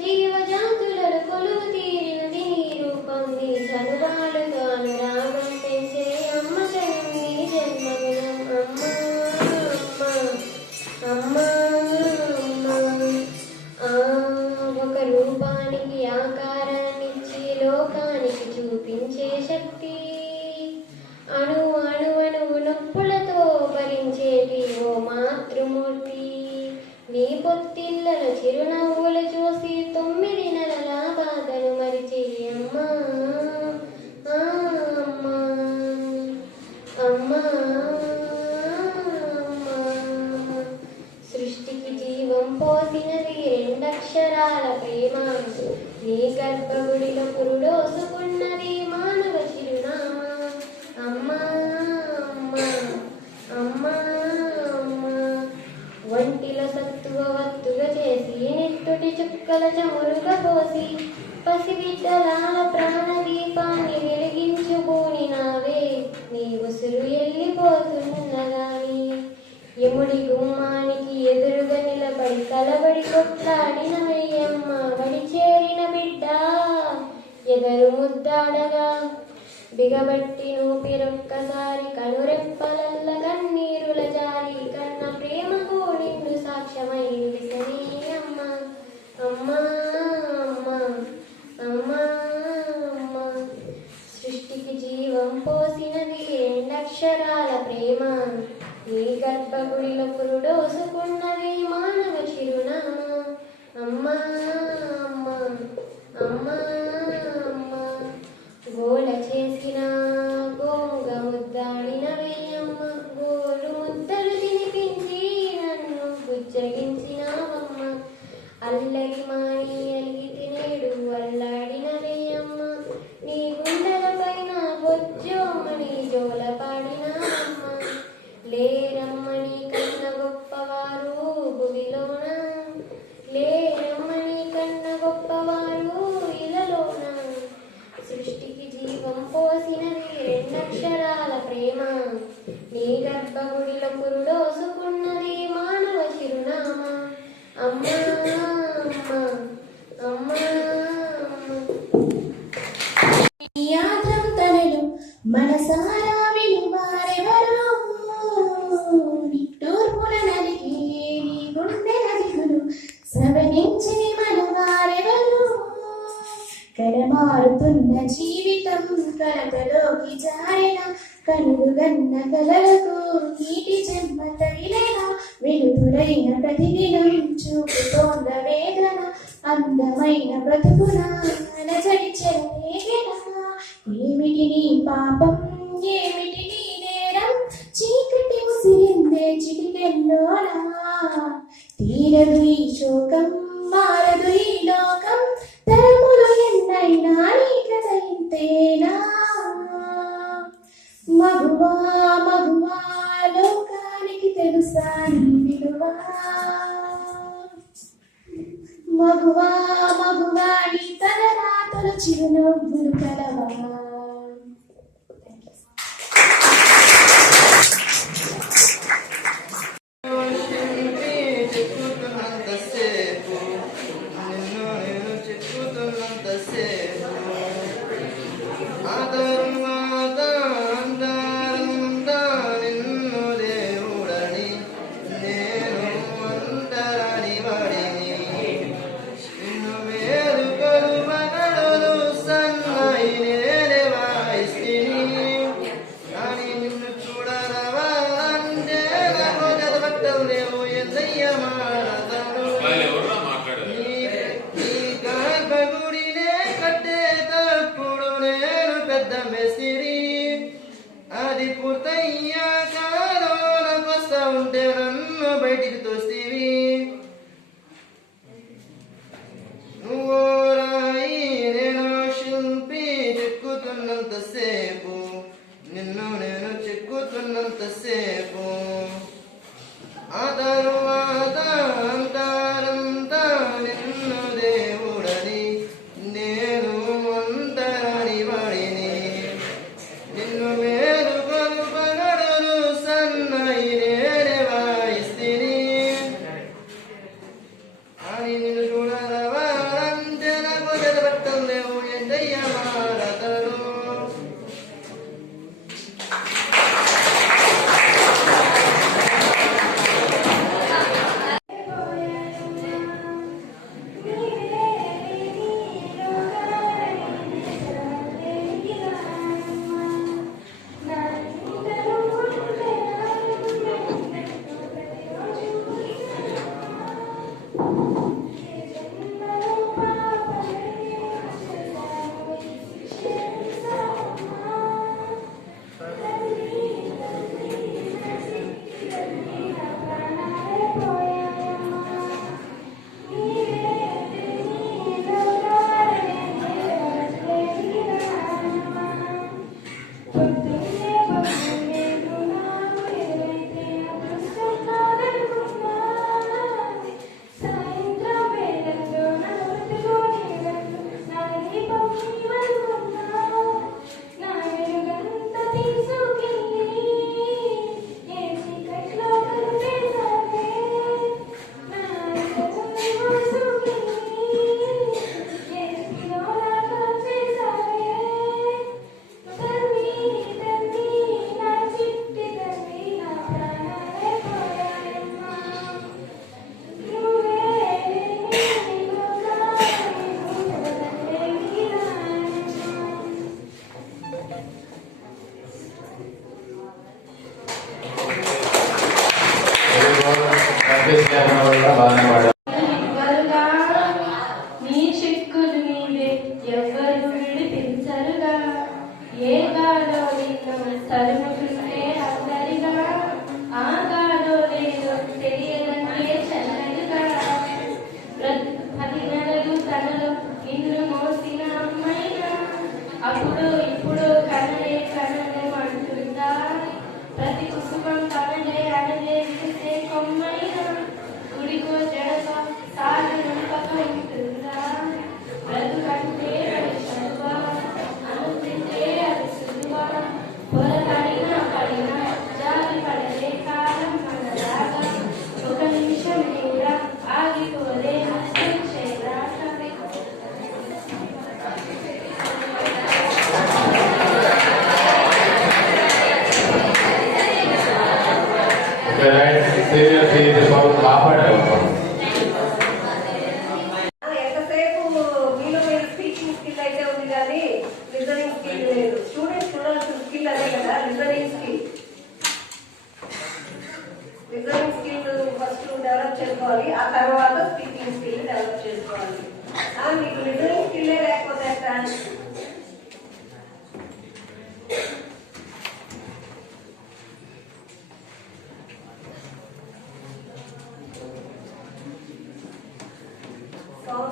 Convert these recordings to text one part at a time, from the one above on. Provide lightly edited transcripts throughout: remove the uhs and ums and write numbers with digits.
జీవజాతులలో కొలువు తీరినది నీ రూపం నీ చనువాలతో అనురాగం పెంచే అమ్మతనం నీ జన్మదినం అమ్మా అమ్మా ఒక రూపానికి ఆకారాన్నిచ్చి లోకానికి చూపించే శక్తి అణువు అణువణువు నొప్పులతో భరించేటి ఓ మాతృమూర్తి నీ పొత్తిళ్ళలో చిరునవ్వులు చూసి 9 నెలల బాధను మరిచి అమ్మా అమ్మా అమ్మా సృష్టికి జీవం పోసినది 2 అక్షరాల ప్రేమ నీ గర్భగుడిలో పురుడోసుకున్నది మానవ చిరునామా అమ్మా అమ్మా అమ్మా అమ్మా ఒంటిలో సత్తువ వత్తుగా చేసి నెత్తుటి చుక్కల చమురుగా పోసి పసిబిడ్డలాల ప్రాణదీపాన్ని వెలిగించుకోని నావే నీ ఉసురు వెళ్ళిపోతున్నదాని యముడి గుమ్మానికి ఎదురుగా నిలబడి కలబడి కొట్లాడిన వెయ్యమ్మ వడి చేరిన బిడ్డ ఎదరు ముద్దాడగా బిగబట్టి నూపిరొక్కసారి కనురెప్పలల్ల కన్నీరుల జారి కన్న ప్రేమకు నిండు సాక్ష్యమై నిలిసని అమ్మ అమ్మా అమ్మా అమ్మా అమ్మా సృష్టికి జీవం పోసినది 2 అక్షరాల ప్రేమ నీ గర్భగుడిలో పురుడోసుకున్నది మానవ చిరునామా అమ్మా అమ్మా అమ్మా అమ్మా గోల చేసిన గోంగ ముద్దాడిన వేయమ్మ గోలు ముద్దలు తినిపించి నన్ను బుజ్జగించినావమ్మ అల్లరి మాని అలిగి తినేడు అల్లాడిన వేయమ్మ నీ గుండెల పైన బొజ్జోమని జోల పాడినావమ్మ లేరమ్మని కన్న గొప్పవారు భువిలోన లేరమ్మని కన్న గొప్పవారు ఇలలోన సృష్టికి జీవం పోసినది 2 అక్షరాల ప్రేమ నీ గర్భగుడిలో పురుడోసుకున్నది మానవ చిరునామా అమ్మా అమ్మా అమ్మా యాత్రం తనలు మనసారా విలువారెవరు నిట్టూర్పుల నలిగి నీ గుండెల దిగులు సవరించి మనవారెవరు కడమారుతున్న జీవితం కలతలోకి జారిన కనుగన్న కలలకు నీటి జన్మ తగిలేన వెలుతురైన ప్రతిదినం చూపుతోంద వేదన అందమైన బ్రతుకున నజడి చెరవేగన ఏమిటి నీ పాపం ఏమిటి నీ నేరం చీకటి ముసిరిందే చిటికెల్లోనా తీరదు ఈ శోకం మారదు ఈ లోకం తరములు ఎన్నైనా నీ కథ ఇంతేనా మగువా మగువా లోకానికి తెలుసా నీ విలువ మగువా మగువా నీ తలరాతలు చిరునవ్వులు కలవా సన్నాయి నేనే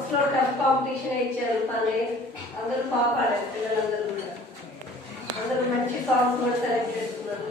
సాంగ్స్ లో టఫ్ కాంపిటీషన్ ఇచ్చారు తనే. అందరూ బాగా పాడారు పిల్లలందరూ కూడా. అందరూ మంచి సాంగ్స్ కూడా సెలెక్ట్ చేస్తున్నారు.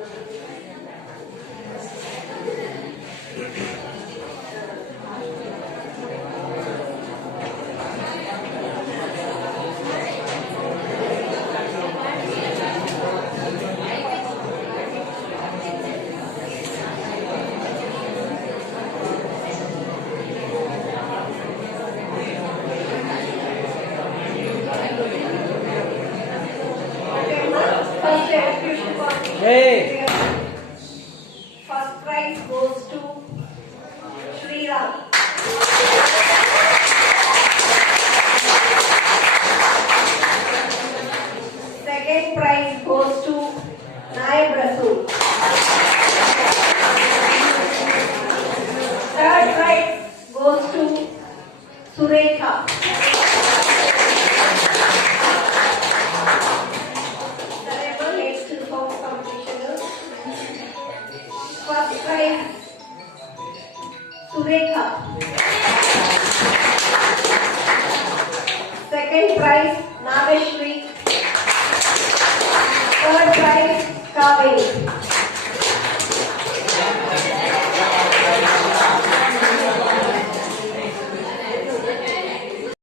Hey! First prize goes to Shriram. Second prize goes to Naib Rasool. Third prize goes to Surekha. Next song competition. First prize Surekha. Second prize Nageshri. Third prize Kaveri.